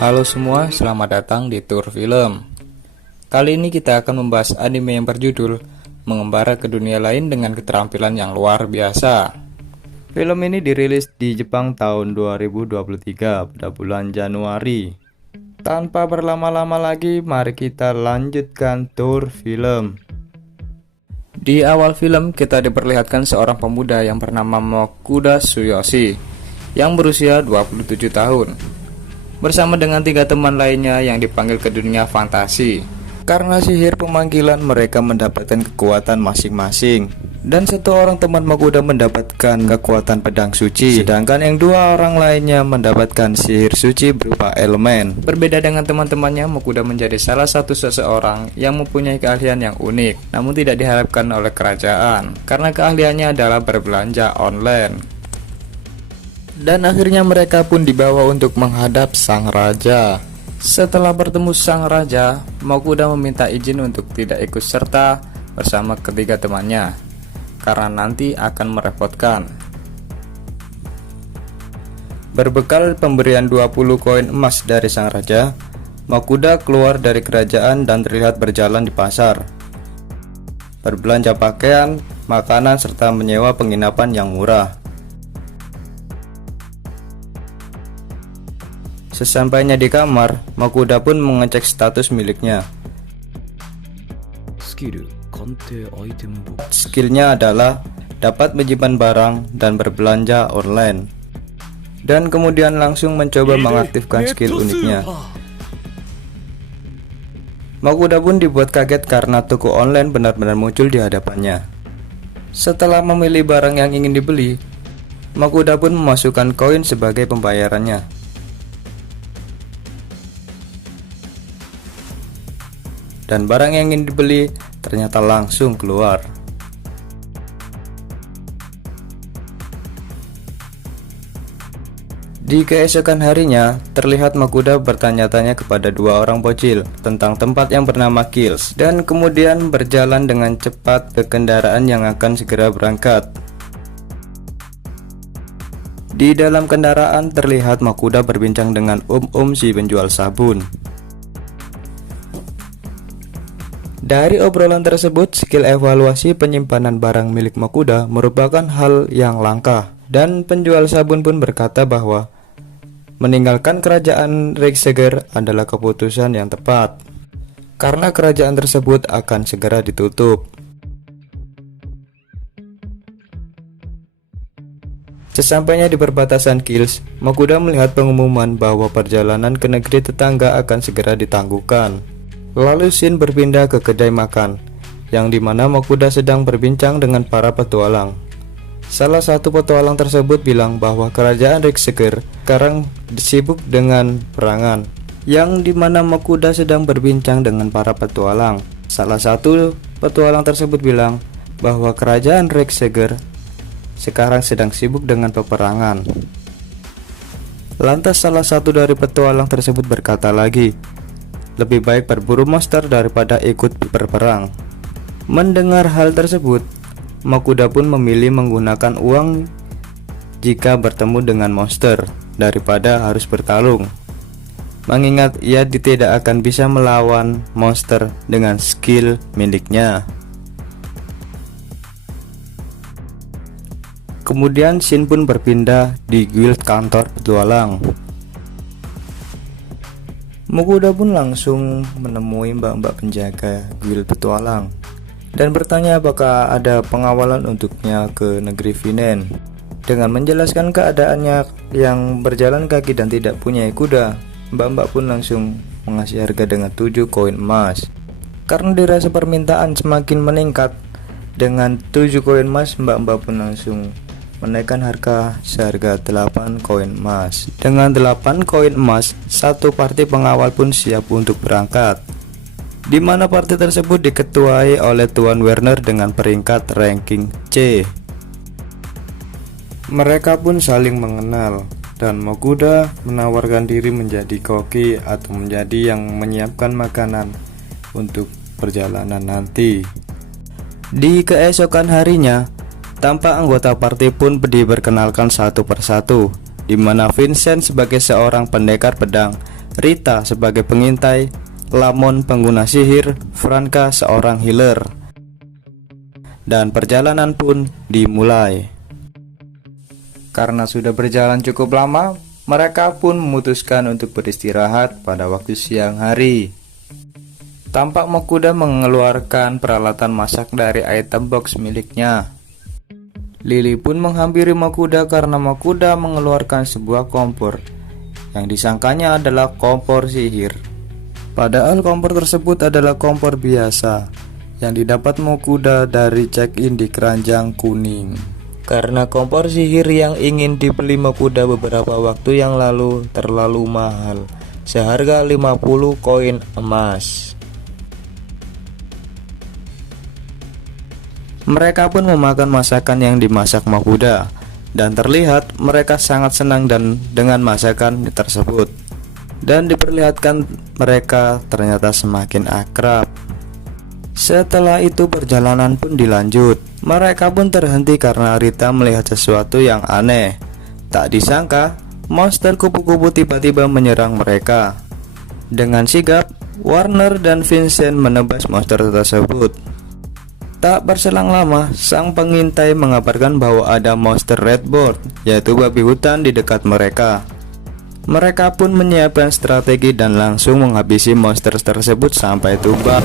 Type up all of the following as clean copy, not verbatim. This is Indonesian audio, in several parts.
Halo semua, selamat datang di Tour Film. Kali ini kita akan membahas anime yang berjudul Mengembara ke Dunia Lain dengan keterampilan yang luar biasa. Film ini dirilis di Jepang tahun 2023 pada bulan Januari. Tanpa berlama-lama lagi, mari kita lanjutkan Tour Film. Di awal film kita diperlihatkan seorang pemuda yang bernama Mokuda Tsuyoshi yang berusia 27 tahun bersama dengan 3 teman lainnya yang dipanggil ke dunia fantasi. Karena sihir pemanggilan, mereka mendapatkan kekuatan masing-masing. Dan satu orang teman Mokuda mendapatkan kekuatan pedang suci, sedangkan yang 2 orang lainnya mendapatkan sihir suci berupa elemen. Berbeda dengan teman-temannya, Mokuda menjadi salah satu seseorang yang mempunyai keahlian yang unik, namun tidak diharapkan oleh kerajaan, karena keahliannya adalah berbelanja online. Dan akhirnya mereka pun dibawa untuk menghadap sang raja. Setelah bertemu sang raja, Mokuda meminta izin untuk tidak ikut serta bersama ketiga temannya, karena nanti akan merepotkan. Berbekal pemberian 20 koin emas dari sang raja, Mokuda keluar dari kerajaan dan terlihat berjalan di pasar, berbelanja pakaian, makanan, serta menyewa penginapan yang murah. Sesampainya di kamar, Mokuda pun mengecek status miliknya. Skillnya adalah dapat menyimpan barang dan berbelanja online. Dan kemudian langsung mencoba mengaktifkan skill uniknya. Mokuda pun dibuat kaget karena toko online benar-benar muncul di hadapannya. Setelah memilih barang yang ingin dibeli, Mokuda pun memasukkan koin sebagai pembayarannya. Dan barang yang ingin dibeli ternyata langsung keluar. Di keesokan harinya, terlihat Mokuda bertanya-tanya kepada 2 orang bocil tentang tempat yang bernama Kills, dan kemudian berjalan dengan cepat ke kendaraan yang akan segera berangkat. Di dalam kendaraan terlihat Mokuda berbincang dengan si penjual sabun. Dari obrolan tersebut, skill evaluasi penyimpanan barang milik Mokuda merupakan hal yang langka, dan penjual sabun pun berkata bahwa meninggalkan kerajaan Reiksegger adalah keputusan yang tepat, karena kerajaan tersebut akan segera ditutup. Sesampainya di perbatasan Kills, Mokuda melihat pengumuman bahwa perjalanan ke negeri tetangga akan segera ditangguhkan. Lalu scene berpindah ke kedai makan, yang dimana Mokuda sedang berbincang dengan para petualang. Salah satu petualang tersebut bilang bahwa kerajaan Reiksegger sekarang sibuk dengan perangan, yang dimana Mokuda sedang berbincang dengan para petualang. Salah satu petualang tersebut bilang bahwa kerajaan Reiksegger sekarang sedang sibuk dengan peperangan. Lantas salah satu dari petualang tersebut berkata lagi, lebih baik berburu monster daripada ikut berperang. Mendengar hal tersebut, Mokuda pun memilih menggunakan uang jika bertemu dengan monster daripada harus bertarung, mengingat ia tidak akan bisa melawan monster dengan skill miliknya. Kemudian scene pun berpindah di guild kantor petualang. Mokuda pun langsung menemui mbak-mbak penjaga guild petualang dan bertanya apakah ada pengawalan untuknya ke negeri Vinen. Dengan menjelaskan keadaannya yang berjalan kaki dan tidak punya kuda, mbak-mbak pun langsung mengasih harga dengan 7 koin emas. Karena dirasa permintaan semakin meningkat, dengan 7 koin emas mbak-mbak pun langsung menaikkan harga seharga 8 koin emas. Dengan 8 koin emas, satu parti pengawal pun siap untuk berangkat, di mana parti tersebut diketuai oleh Tuan Werner dengan peringkat ranking C. Mereka pun saling mengenal, dan Mokuda menawarkan diri menjadi koki atau menjadi yang menyiapkan makanan untuk perjalanan nanti. Di keesokan harinya, tampak anggota partai pun diperkenalkan satu persatu, di mana Vincent sebagai seorang pendekar pedang, Rita sebagai pengintai, Lamon pengguna sihir, Franka seorang healer. Dan perjalanan pun dimulai. Karena sudah berjalan cukup lama, mereka pun memutuskan untuk beristirahat pada waktu siang hari. Tampak Makuda mengeluarkan peralatan masak dari item box miliknya. Lily pun menghampiri Makuda karena Makuda mengeluarkan sebuah kompor yang disangkanya adalah kompor sihir. Padahal kompor tersebut adalah kompor biasa yang didapat Makuda dari check-in di Keranjang Kuning. Karena kompor sihir yang ingin dibeli Makuda beberapa waktu yang lalu terlalu mahal, seharga 50 koin emas. Mereka pun memakan masakan yang dimasak Makuda, dan terlihat mereka sangat senang dengan masakan tersebut. Dan diperlihatkan mereka ternyata semakin akrab. Setelah itu perjalanan pun dilanjut. Mereka pun terhenti karena Rita melihat sesuatu yang aneh. Tak disangka, monster kupu-kupu tiba-tiba menyerang mereka. Dengan sigap, Warner dan Vincent menebas monster tersebut. Tak berselang lama, sang pengintai mengabarkan bahwa ada monster Redboard, yaitu babi hutan di dekat mereka. Mereka pun menyiapkan strategi dan langsung menghabisi monster tersebut sampai tumbang.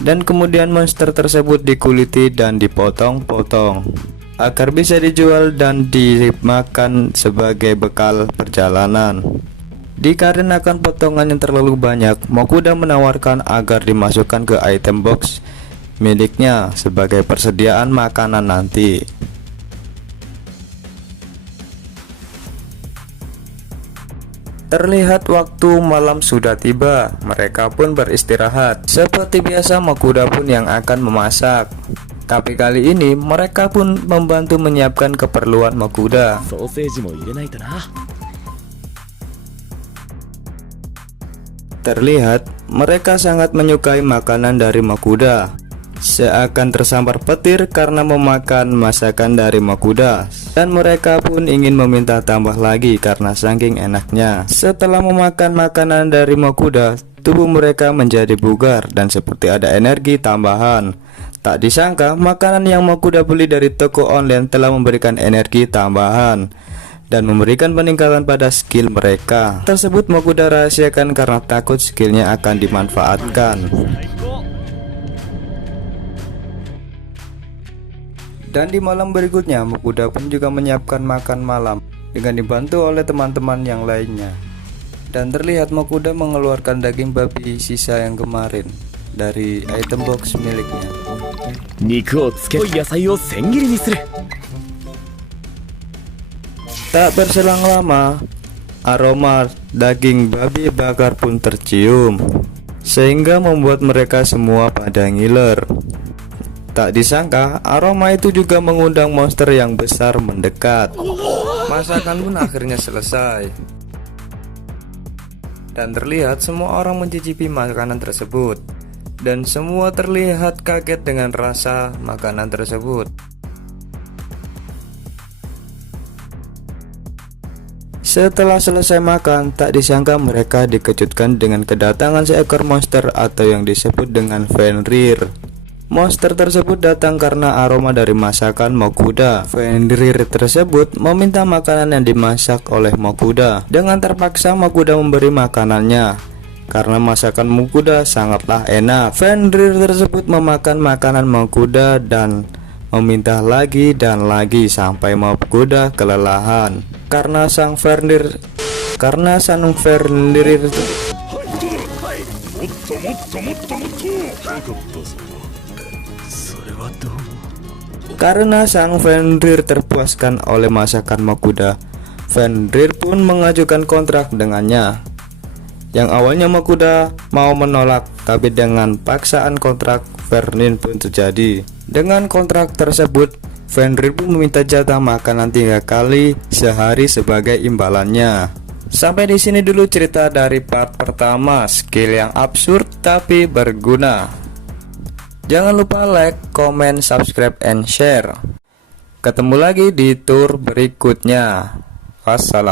Dan kemudian monster tersebut dikuliti dan dipotong-potong agar bisa dijual dan dimakan sebagai bekal perjalanan. Dikarenakan potongan yang terlalu banyak, Makuda menawarkan agar dimasukkan ke item box miliknya sebagai persediaan makanan nanti. Terlihat waktu malam sudah tiba, mereka pun beristirahat. Seperti biasa, Makuda pun yang akan memasak. Tapi kali ini mereka pun membantu menyiapkan keperluan Makuda. Terlihat mereka sangat menyukai makanan dari Makuda. Seakan tersambar petir karena memakan masakan dari Makuda, dan mereka pun ingin meminta tambah lagi karena saking enaknya. Setelah memakan makanan dari Makuda, tubuh mereka menjadi bugar dan seperti ada energi tambahan. Tak disangka makanan yang Makuda beli dari toko online telah memberikan energi tambahan dan memberikan peningkatan pada skill mereka. Tersebut Makuda rahasiakan karena takut skillnya akan dimanfaatkan. Dan di malam berikutnya, Makuda pun juga menyiapkan makan malam dengan dibantu oleh teman-teman yang lainnya. Dan terlihat Makuda mengeluarkan daging babi sisa yang kemarin dari item box miliknya. Tak berselang lama, aroma daging babi bakar pun tercium, sehingga membuat mereka semua pada ngiler. Tak disangka, aroma itu juga mengundang monster yang besar mendekat. Masakan pun akhirnya selesai. Dan terlihat semua orang mencicipi makanan tersebut. Dan semua terlihat kaget dengan rasa makanan tersebut. Setelah selesai makan, tak disangka mereka dikejutkan dengan kedatangan seekor monster atau yang disebut dengan Fenrir. Monster tersebut datang karena aroma dari masakan Makuda. Fenrir tersebut meminta makanan yang dimasak oleh Makuda. Dengan terpaksa Makuda memberi makanannya karena masakan Makuda sangatlah enak. Fenrir tersebut memakan makanan Makuda dan meminta lagi dan lagi sampai Makuda kelelahan. Karena sang Fenrir terpuaskan oleh masakan Makuda, Fenrir pun mengajukan kontrak dengannya. Yang awalnya Makuda mau menolak, tapi dengan paksaan kontrak Fenrir pun terjadi. Dengan kontrak tersebut, Fenrir pun meminta jatah makanan 3 kali sehari sebagai imbalannya. Sampai di sini dulu cerita dari part pertama, skill yang absurd tapi berguna. Jangan lupa like, comment, subscribe, and share. Ketemu lagi di tour berikutnya. Wassalam.